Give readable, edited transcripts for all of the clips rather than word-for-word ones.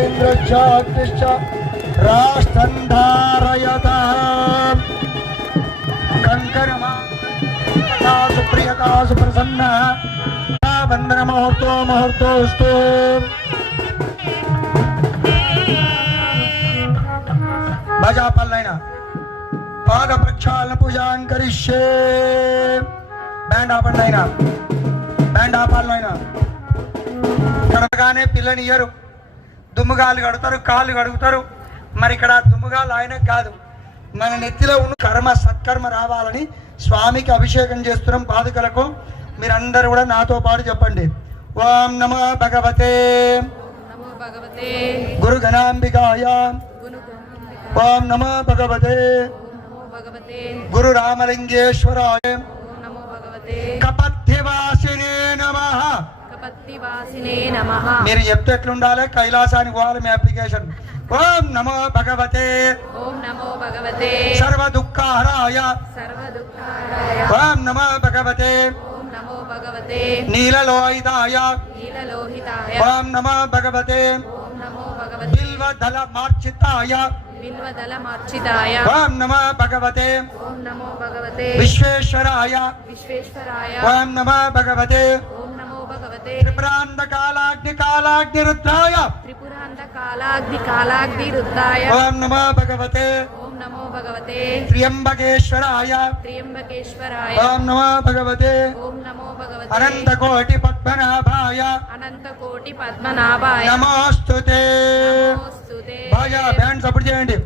इंद्रश्च राष्ट्रं धारयताम् कंकरमा सुप्रियता सुप्रसन्न वंदन मुहूर्तोस्तु भजा पल्लैना पाद प्रक्षालन पूजां करिष्ये बैंड आपन्नैना बैंड आपन्नैना కడగానే పిల్లనియరు దుమ్ముగాలు కడుతారు కాళ్ళు కడుగుతారు మరి ఇక్కడ దుమ్ముగాలు ఆయనకు కాదు మన నెత్తిలో ఉన్న కర్మ సత్కర్మ రావాలని స్వామికి అభిషేకం చేస్తున్నాం పాదుకలకు మీరందరూ కూడా నాతో పాటు చెప్పండి ఓం నమో భగవతే గురు గణాంబికాయ ఓం నమో భగవతే గురు రామలింగేశ్వరాయ కపత్యవాసినే నమః మీరు చెప్తే ఎట్లుండాలి కైలాసానికి పోవాలి మీ అప్లికేషన్ ఓం నమో భగవతే సర్వ దుఃఖహరాయ ఓం నమో భగవతే నీలలోహితాయ ఓం నమో భగవతే బిల్వదళ మార్చితాయ ఓం నమో భగవతే విశ్వేశ్వరాయ ఓం నమో భగవతే त्रिपुरांधकालाग्नि रुद्राय ओम नमो भगवते त्र्यंबकेश्वराय ओम नमो भगवते अनंतकोटि पद्मनाभाय नमोस्तुते भाया बैंड सपोर्ट చేయండి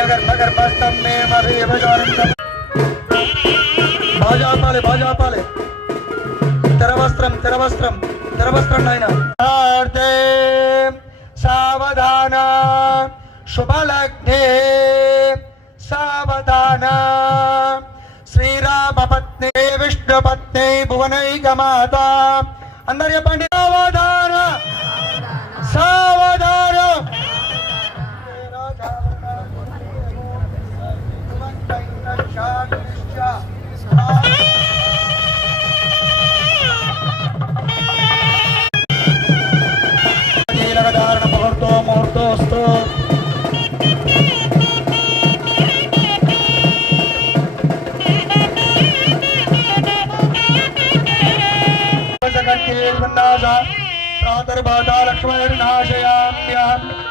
अगर मगर बस्तम में मरे बाजा पाले तेरा वस्त्रम नायना सावधान शुभलग्ने सावधान श्रीराम पत्नी विष्णु पत्नी भुवनैक माता अंदर చెప్పండి सावधान सावधान मुहूर्तोस्तु प्रातर्बाधा लक्ष्मण नाशयाम्यहम्